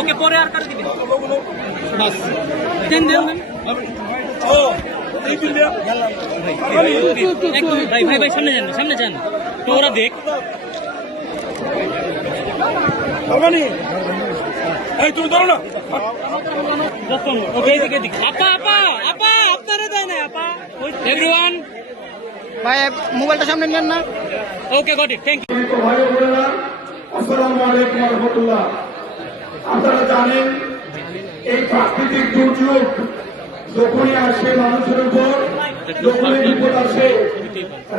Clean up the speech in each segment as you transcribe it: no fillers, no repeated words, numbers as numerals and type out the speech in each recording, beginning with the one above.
ওকে পরে আর কাটে দিবেন বাস দেন দেন ও ভাই ভাই ভাই সামনে যান তো ওরা দেখ এই তুমি ধরো না ওকে এদিকে দিক আপা আপা আপা আপনারা দেয় না আপা এভরিওয়ান ভাই মোবাইলটা সামনে নেন না। Okay got it thank you ভাই বোনেরা আসসালামু আলাইকুম ওয়া রাহমাতুল্লাহ। আপনারা জানেন এই প্রাকৃতিক দুর্যোগ যখনই আসে মানুষের উপর, যখনই বিপদ আসে,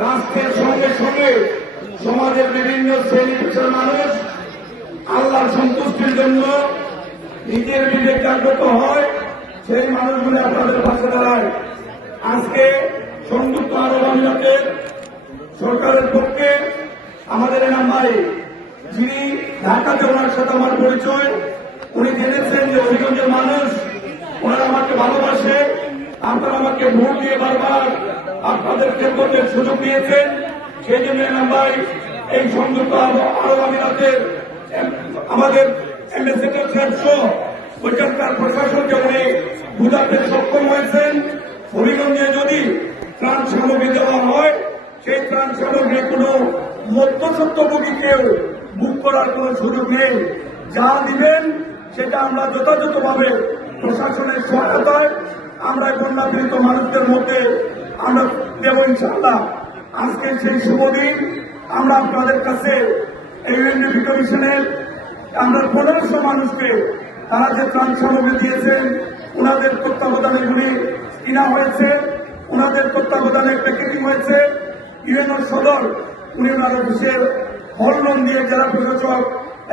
রাষ্ট্রের সঙ্গে সঙ্গে সমাজের বিভিন্ন শ্রেণী পেশার মানুষ আল্লাহর সন্তুষ্টির জন্য নিজের বিবেক জাগ্রত হয়, সেই মানুষগুলো আপনাদের পাশে দাঁড়ায়। আজকে সংযুক্ত আরব আমিরাতের সরকারের পক্ষে আমাদের এনাম ভাই, যিনি ঢাকাতে, ওনার সাথে আমার পরিচয়, উনি জেনেছেন যে হবিগঞ্জের মানুষ ওনারা আমাকে ভালোবাসে, আপনারা আমাকে ভোট দিয়ে বারবার আপনাদের খেদমতের সুযোগ দিয়েছেন। সেই জন্য এনাম ভাই এই সংযুক্ত আরব আমিরাতের আমাদের অ্যাম্বাসেডর সাহেব সহ ওইখানকার প্রশাসনকে উনি বুঝাতে সক্ষম হয়েছেন হবিগঞ্জে যদি ত্রাণ সামগ্রী দেওয়া হয়, সেই ত্রাণ সামগ্রী কোনো মধ্যস্বত্বভোগী কেউ বুক করার কোন সুযোগ নেই। যা দিবেন সেটা আমরা যথাযথভাবে প্রশাসনের সহায়তায় আমরা বন্যাপীড়িত মানুষদের মধ্যে আমরা দেব ইনশাআল্লাহ। আজকে সেই শুভ দিন আমরা আপনাদের কাছে ইউএনডিপি কমিশনের আমরা 1500 মানুষকে তারা যে ত্রাণ সামগ্রী দিয়েছেন, ওনাদের তত্ত্বাবধানে এগুলি কিনা হয়েছে, ওনাদের তত্ত্বাবধানে প্যাকেটিং হয়েছে। ইউএনও সদর উনি ওনার অফিসে হলরুম দিয়ে জেলা প্রশাসক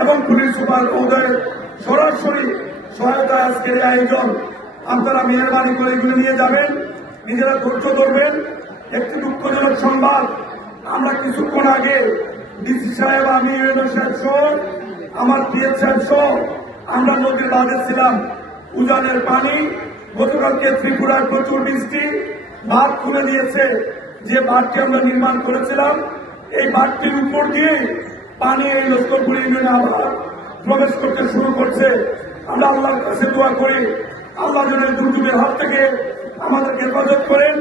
এবং পুলিশ সুপার মহোদয়ের সরাসরি সহায়তা আজকের আয়োজন। আপনারা মেহরবানি করে এগুলো নিয়ে যাবেন, নিজেরা ধৈর্য ধরবেন। একটি দুঃখজনক সংবাদ, আমরা কিছুক্ষণ আগে ডিসি সাহেব, আমি ইউএনও সাহেব সহ আমার পিএস সাহেব সহ আমরা নদীর বাঁধে ছিলাম। উজানের পানি, গতকালকে ত্রিপুরার প্রচুর বৃষ্টি, বাঁধ খুলে দিয়েছে। যে বাঁধটি আমরা নির্মাণ করেছিলাম, এই বাঁধটির উপর দিয়ে পানি এই লস্করপুর ইউনিয়নে আবার প্রবেশ করতে শুরু করছে। আমরা আল্লাহর কাছে দোয়া করি, আল্লাহ যেন দুর্যোগের হাত থেকে আমাদেরকে হেফাজত করেন।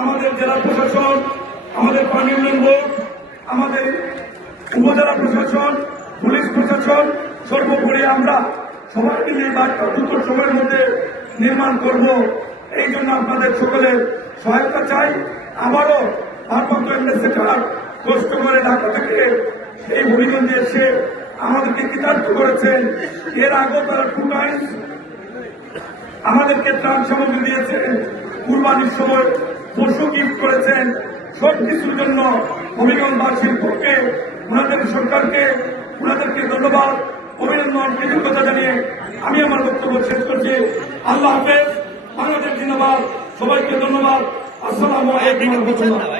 আমাদের জেলা প্রশাসন, আমাদের পানি উন্নয়ন বোর্ড, আমাদের উপজেলা প্রশাসন, পুলিশ প্রশাসন, সর্বোপরি আমরা সবাই মিলে এই বাঁধটা দ্রুত সময়ের মধ্যে নির্মাণ করব। এই জন্য আপনাদের সকলের সহায়তা চাই। আবারও ভারপ্রাপ্ত অ্যাম্বাসেডর কষ্ট করে ঢাকা থেকে এই হবিগঞ্জে এসে আমাদেরকে কৃতার্থ করেছেন। এর আগেও তারা 2 টাইমস আমাদেরকে ত্রাণ সামগ্রী দিয়েছেন, কুরবানির সময় পশু গিফট করেছেন। সব কিছুর জন্য হবিগঞ্জবাসীর পক্ষে ওনাদের সরকারকে, ওনাদেরকে ধন্যবাদ, অভিনন্দন, কৃতজ্ঞতা জানিয়ে আমি আমার বক্তব্য শেষ করছি। আল্লাহ হাফেজ, বাংলাদেশ জিন্দাবাদ, সবাইকে ধন্যবাদ। আসসালামু আলাইকুম।